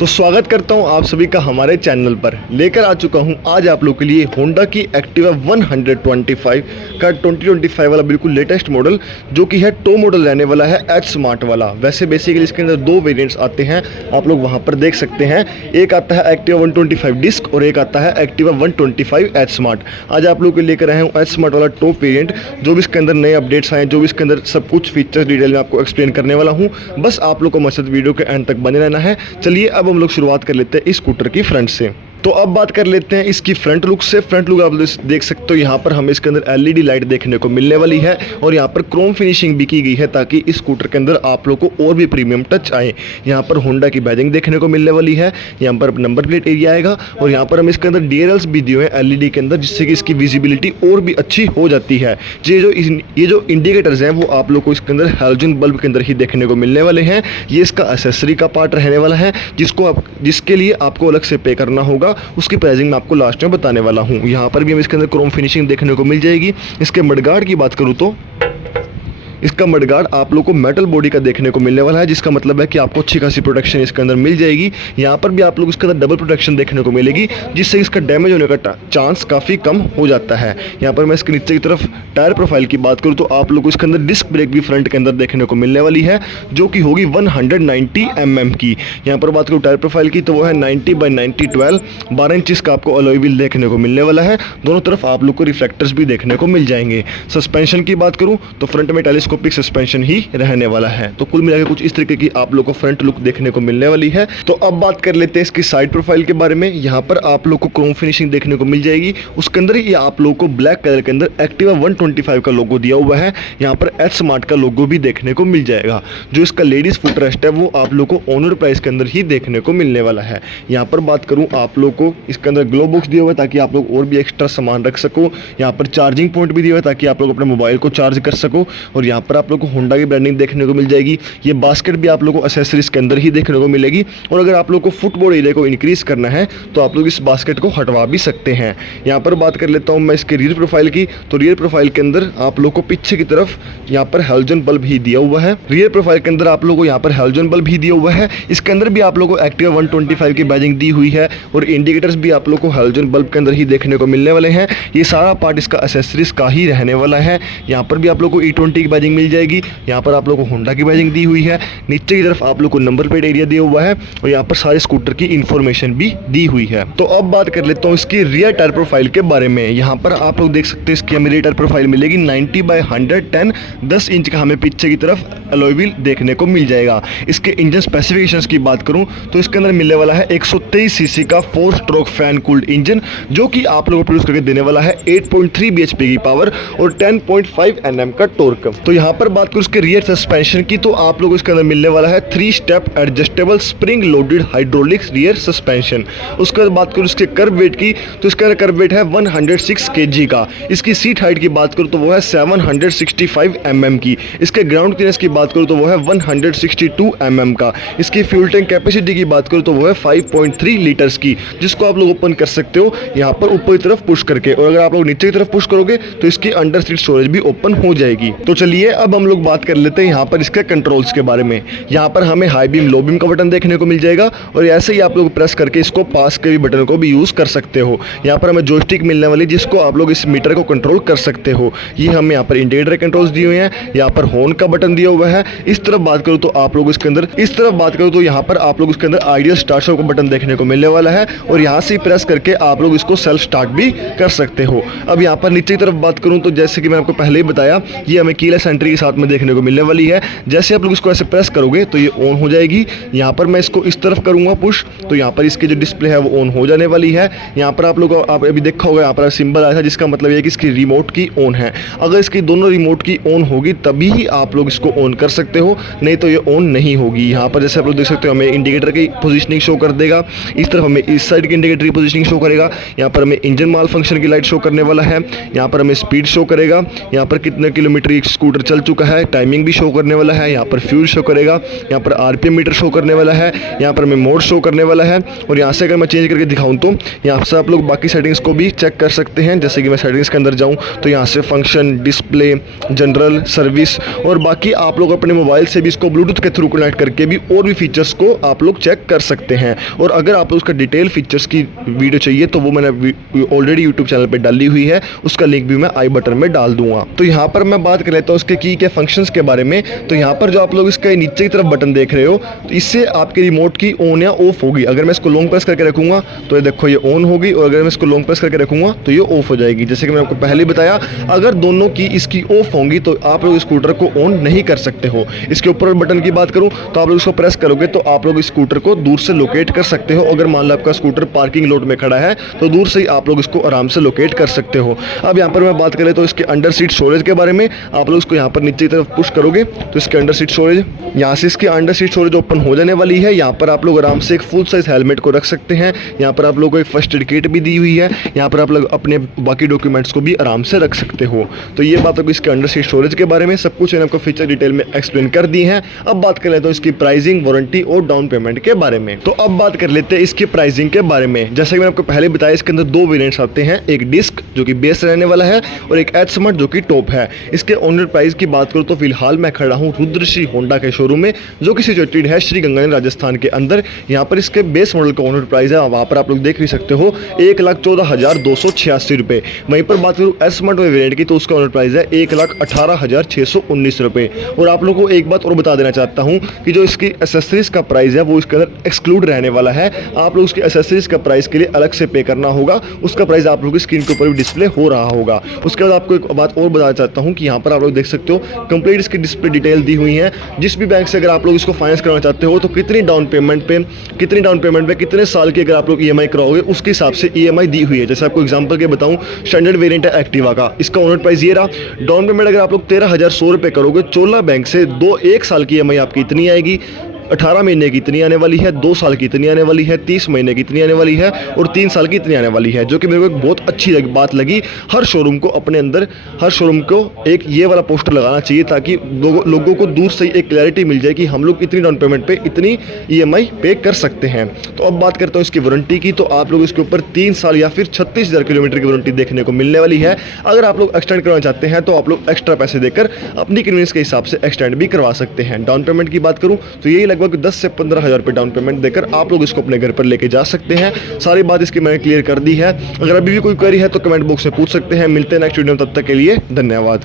तो स्वागत करता हूं आप सभी का हमारे चैनल पर। लेकर आ चुका हूं आज आप लोगों के लिए होंडा की एक्टिवा 125 का 2025 वाला बिल्कुल लेटेस्ट मॉडल, जो कि है टो मॉडल रहने वाला है एच स्मार्ट वाला। वैसे बेसिकली इसके अंदर दो वेरिएंट्स आते हैं, आप लोग वहां पर देख सकते हैं। एक आता है एक्टिवा 125 डिस्क और एक आता है एक्टिवा 125 एच स्मार्ट। आज आप लोग को लेकर आए हूँ एच स्मार्ट वाला टॉप वेरिएंट, जो भी इसके अंदर नए अपडेट्स आए, जो भी इसके अंदर सब कुछ फीचर्स डिटेल में आपको एक्सप्लेन करने वाला हूँ। बस आप लोग को मकसद वीडियो के एंड तक बने रहना है। चलिए अब हम लोग शुरुआत कर लेते हैं इस स्कूटर की फ्रंट से। तो अब बात कर लेते हैं इसकी फ्रंट लुक से। फ्रंट लुक आप देख सकते हो, यहाँ पर हमें इसके अंदर एलईडी लाइट देखने को मिलने वाली है और यहाँ पर क्रोम फिनिशिंग भी की गई है, ताकि इस स्कूटर के अंदर आप लोग को और भी प्रीमियम टच आए। यहाँ पर होंडा की बैजिंग देखने को मिलने वाली है, यहाँ पर नंबर प्लेट एरिया आएगा और यहाँ पर हम इसके अंदर DRLs भी दिए हैं एलईडी के अंदर, जिससे कि इसकी विजिबिलिटी और भी अच्छी हो जाती है। ये जो इंडिकेटर्स हैं वो आप लोग को इसके अंदर हैलोजन बल्ब के अंदर ही देखने को मिलने वाले हैं। ये इसका एसेसरी का पार्ट रहने वाला है, जिसके लिए आपको अलग से पे करना होगा। उसकी प्राइसिंग मैं आपको लास्ट में बताने वाला हूँ। यहाँ पर भी हम इसके अंदर क्रोम फिनिशिंग देखने को मिल जाएगी। इसके मडगार्ड की बात करूँ तो इसका मडगार्ड आप लोग को मेटल बॉडी का देखने को मिलने वाला है, जिसका मतलब है कि आपको अच्छी खासी प्रोटेक्शन इसके अंदर मिल जाएगी। यहाँ पर भी आप लोग इसके अंदर डबल प्रोटेक्शन देखने को मिलेगी, जिससे इसका डैमेज होने का चांस काफ़ी कम हो जाता है। यहाँ पर मैं इसके नीचे की तरफ टायर प्रोफाइल की बात करूँ तो आप लोग को इसके अंदर डिस्क ब्रेक भी फ्रंट के अंदर देखने को मिलने वाली है, जो कि होगी 190 mm की। यहाँ पर बात करूँ टायर प्रोफाइल की तो वो है 90/90 12 इंच का आपको अलॉय व्हील देखने को मिलने वाला है। दोनों तरफ आप लोग को रिफ्लेक्टर्स भी देखने को मिल जाएंगे। सस्पेंशन की बात करूँ तो फ्रंट में टेलीस्कोपिक सस्पेंशन ही रहने वाला है। तो कुल मिलाकर कुछ इस तरीके की आप लोग को फ्रंट लुक देखने को मिलने वाली है। तो अब बात कर लेते हैं इसकी साइड प्रोफाइल के बारे में। यहाँ पर आप लोग को क्रोम फिनिशिंग देखने को मिल जाएगी। उसके अंदर ही आप लोग को ब्लैक कलर के अंदर एक्टिवा 125 का लोगो दिया हुआ है। यहाँ पर एच स्मार्ट का लोगो भी देखने को मिल जाएगा। जो इसका लेडीज फुट रेस्ट है वो आप लोग को ऑनर प्राइस के अंदर ही देखने को मिलने वाला है। यहाँ पर बात करूँ आप लोग को इसके अंदर ग्लो बॉक्स दिया हुआ है, ताकि आप लोग और भी एक्स्ट्रा सामान रख सको। यहाँ पर चार्जिंग पॉइंट भी दिया हुआ है, ताकि आप लोग अपने मोबाइल को चार्ज कर सको। और यहाँ पर आप लोग को होंडा की ब्रांडिंग देखने को मिल जाएगी। ये बास्केट भी आप लोगों को एक्सेसरीज के अंदर ही देखने को मिलेगी। और अगर आप लोग को फुटबॉल एरिया को इंक्रीज करना है तो आप लोग इस बास्केट को हटवा भी सकते हैं। यहाँ पर बात कर लेता हूँ मैं इसके रियर प्रोफाइल की। तो रियर प्रोफाइल के अंदर आप लोग को पीछे की तरफ यहाँ पर हैलोजन बल्ब ही दिया हुआ है। रियर प्रोफाइल के अंदर आप लोग को यहाँ पर हैलोजन बल्ब ही दिया हुआ है। इसके अंदर भी आप लोग को एक्टिवा 125 की बैजिंग दी हुई है और इंडिकेटर्स भी आप लोग को हैलोजन बल्ब के अंदर ही देखने को मिलने वाले हैं। ये सारा पार्ट इसका एक्सेसरीज का ही रहने वाला है। यहाँ पर भी आप लोग को E20 की बैजिंग मिल जाएगी। यहाँ पर आप लोग को होंडा की बैजिंग दी हुई है। नीचे की तरफ आप लोग को नंबर प्लेट एरिया दिया हुआ है और यहाँ पर सारे स्कूटर की इंफॉर्मेशन भी दी हुई है। तो अब बात कर लेता हूँ इसकी रियर टायर प्रोफाइल के बारे में। यहाँ पर आप लोग देख सकते हैं इसकी हमें रियर टायर प्रोफाइल मिलेगी 90/110 10 इंच का हमें पीछे की तरफ अलॉय व्हील देखने को मिल जाएगा। इसके इंजन स्पेसिफिकेशंस की बात करूँ तो इसके अंदर मिलने वाला है 123 सीसी का 4 स्ट्रोक फैन कूल्ड इंजन, जो कि आप लोगों को प्रोड्यूस करके देने वाला है 8.3 bhp की पावर और 10.5 Nm का टॉर्क। तो यहाँ पर बात करूँ इसके रियर सस्पेंशन की तो आप लोगों को इसके अंदर मिलने वाला है 3 step adjustable spring loaded hydraulic rear suspension. उसके बाद बात करूँ इसके कर्व वेट की तो इसका कर्व वेट है 106 kg का। इसकी सीट हाइट की बात करूँ तो वो है 765 mm की। इसके ग्राउंड क्लियरेंस की बात करूँ तो वो है 162 mm का। इसकी फ्यूल टैंक कैपेसिटी की बात करूँ तो वो है 5.3 लीटर्स की, जिसको आप लोग ओपन कर सकते हो यहाँ पर ऊपर की तरफ पुश करके। और अगर आप लोग नीचे की तरफ पुश करोगे तो इसकी अंडर सीट स्टोरेज भी ओपन हो जाएगी। तो चलिए अब हम लोग बात कर लेते हैं यहाँ पर इसके कंट्रोल्स के बारे में। यहाँ पर हमें हाई बीम लो बीम का बटन देखने को मिल जाएगा और ऐसे ही आप लोग प्रेस करके इसको पास के भी बटन को भी यूज कर सकते हो। यहाँ पर हमें जॉयस्टिक मिलने वाली, जिसको आप लोग इस मीटर को कंट्रोल कर सकते हो। ये हमें यहाँ पर इंडिकेटर कंट्रोल्स दिए हुए हैं। यहाँ पर हॉर्न का बटन दिया हुआ है। इस तरफ बात करूँ तो आप लोग इसके अंदर यहाँ पर आप लोग इसके अंदर आइडियल स्टार्ट का बटन देखने को मिलने वाला है और यहाँ से प्रेस करके आप लोग इसको सेल्फ स्टार्ट भी कर सकते हो। अब यहाँ पर नीचे की तरफ बात करूँ तो जैसे कि मैं आपको पहले ही बताया, ये हमें कीलेस एंट्री के साथ में देखने को मिलने वाली है। जैसे आप लोग इसको ऐसे प्रेस करोगे तो ये ऑन हो जाएगी। यहाँ पर मैं इसको इस तरफ करूंगा पुश तो यहाँ पर इसकी जो डिस्प्ले है वो ऑन हो जाने वाली है। यहाँ पर आप अभी देखा होगा, यहाँ पर सिंबल आया था, जिसका मतलब है कि इसकी रिमोट की ऑन है। अगर इसकी दोनों रिमोट की ऑन होगी तभी ही आप लोग इसको ऑन कर सकते हो, नहीं तो ये ऑन नहीं होगी। यहाँ पर जैसे आप लोग देख सकते हो हमें इंडिकेटर की पोजीशनिंग शो कर देगा। इस तरफ हमें इस साइड की इंडिकेटर की पोजीशनिंग शो करेगा। यहाँ पर हमें इंजन माल फंक्शन की लाइट शो करने वाला है। यहाँ पर हमें स्पीड शो करेगा। यहाँ पर कितने किलोमीटर स्कूटर स्कूटर चल चुका है, टाइमिंग भी शो करने वाला है, यहाँ पर फ्यूल शो करेगा, यहाँ पर आरपीएम मीटर शो करने वाला है, यहाँ पर हमें मोड शो करने वाला है। और यहाँ से अगर मैं चेंज करके दिखाऊँ तो यहाँ से आप लोग बाकी सेटिंग्स को भी चेक कर सकते हैं। जैसे कि मैं सेटिंग्स के अंदर जाऊँ तो यहाँ से फंक्शन, डिस्प्ले, जनरल, सर्विस और बाकी आप लोग अपने मोबाइल से भी इसको ब्लूटूथ के थ्रू कनेक्ट करके भी और भी फीचर्स को आप लोग चेक कर सकते हैं। और अगर आप लोग उसका डिटेल फीचर्स की वीडियो चाहिए तो वो मैंने ऑलरेडी यूट्यूब चैनल पर डाली हुई है, उसका लिंक भी मैं आई बटन में डाल दूंगा। तो यहाँ पर मैं बात कर लेता हूँ उसके की के फंक्शंस के बारे में। तो यहाँ पर जो आप लोग इसके नीचे की तरफ बटन देख रहे हो तो इससे आपके रिमोट की ऑन या ऑफ होगी। अगर मैं इसको लॉन्ग प्रेस करके रखूँगा तो ये देखो ये ऑन होगी, और अगर मैं इसको लॉन्ग प्रेस करके रखूँगा तो ये ऑफ हो जाएगी। जैसे कि मैंने आपको पहले बताया, अगर दोनों की इसकी ऑफ होंगी तो आप लोग स्कूटर को ऑन नहीं कर सकते हो। इसके ऊपर बटन की बात करूँ तो आप लोग इसको प्रेस करोगे तो आप लोग स्कूटर को दूर से लोकेट कर सकते हो। अगर मान लो आपका स्कूटर पार्किंग लॉट में खड़ा है तो दूर से ही आप लोग इसको आराम से लोकेट कर सकते हो। अब यहाँ पर मैं बात करें तो इसके अंडर सीट स्टोरेज के बारे में, आप लोग इसको यहाँ पर नीचे की तरफ पुश करोगे तो इसके अंडर सीट स्टोरेज, यहाँ से इसकी अंडर सीट स्टोरेज ओपन हो जाने वाली है। यहाँ पर आप लोग आराम से एक फुल साइज हेलमेट को रख सकते हैं। यहाँ पर आप लोगों को एक फर्स्ट एड किट भी दी हुई है। यहाँ पर आप लोग अपने बाकी डॉक्यूमेंट्स को भी आराम से रख सकते हो। तो ये बात आपको इसके अंडर सीट स्टोरेज के बारे में सब कुछ मैंने आपको फीचर डिटेल में एक्सप्लेन कर दी है। अब बात कर लेते हैं इसकी प्राइसिंग, वारंटी और डाउन पेमेंट के बारे में। तो अब बात कर लेते हैं इसकी प्राइसिंग के बारे में। जैसे कि मैंने आपको पहले बताया, इसके अंदर दो वेरिएंट्स आते हैं, एक डिस्क जो कि बेस रहने वाला है और एक एच स्मार्ट जो कि टॉप है। इसके ऑनर प्राइस की बात करूँ तो फिलहाल मैं खड़ा हूँ रुद्रश्री होंडा के शोरूम में, जो कि सिचुएटेड है श्री गंगानगर राजस्थान के अंदर। यहाँ पर इसके बेस मॉडल का ऑनर प्राइस है, वहाँ पर आप लोग देख भी सकते हो, 1,14,286 रुपये। वहीं पर बात करूँ एच स्मार्ट वेरिएंट की तो उसका ऑनर प्राइस है 1,18,619 रुपये। और आप लोगों को एक बात और बता देना चाहता हूँ कि जो इसकी एसेसरीज का प्राइस है वो इसके अंदर एक्सक्लूड रहने वाला है। आप लोग उसकी एसेसरीज का प्राइस के लिए अलग से पे करना होगा, उसका प्राइस आप लोगों की स्क्रीन के ऊपर भी डिस्प्ले हो रहा होगा। उसके बाद आपको एक बात और बताना चाहता हूँ कि यहाँ पर आप लोग देख सकते हो कंप्लीट इसकी डिस्प्ले डिटेल दी हुई है। जिस भी बैंक से अगर आप लोग इसको फाइनेंस करना चाहते हो तो कितनी डाउन पेमेंट पे कितने साल की अगर आप लोग ईएमआई कराओगे उसके हिसाब से ईएमआई दी हुई है। जैसे आपको एग्जांपल के बताऊं, स्टैंडर्ड वेरिएंट है एक्टिवा का, इसका ऑनर प्राइस ये रहा। डाउन पेमेंट अगर आप लोग 13,100 रुपये करोगे चोला बैंक से, 1 साल की ईएमआई आपकी इतनी आएगी, 18 महीने की इतनी आने वाली है, 2 साल की इतनी आने वाली है, 30 महीने की इतनी आने वाली है और 3 साल की इतनी आने वाली है। जो कि मेरे को एक बहुत अच्छी बात लगी। हर शोरूम को अपने अंदर, हर शोरूम को एक ये वाला पोस्टर लगाना चाहिए ताकि लोगों को दूर से एक क्लैरिटी मिल जाए कि हम लोग इतनी डाउन पेमेंट पे इतनी ईएमआई पे कर सकते हैं। तो अब बात करता हूँ इसकी वारंटी की। तो आप लोग इसके ऊपर 3 साल या फिर 36,000 किलोमीटर की वारंटी देखने को मिलने वाली है। अगर आप लोग एक्सटेंड करवाना चाहते हैं तो आप लोग एक्स्ट्रा पैसे देकर अपनी कन्वीनियंस के हिसाब से एक्सटेंड भी करवा सकते हैं। डाउन पेमेंट की बात करूँ तो यही लगभग 10 से 15,000 रुपये डाउन पेमेंट देकर आप लोग इसको अपने घर पर लेके जा सकते हैं। सारी बात इसकी मैंने क्लियर कर दी है। अगर अभी भी कोई क्वेरी है तो कमेंट बॉक्स में पूछ सकते हैं। मिलते हैं नेक्स्ट वीडियो में, तब तक के लिए धन्यवाद।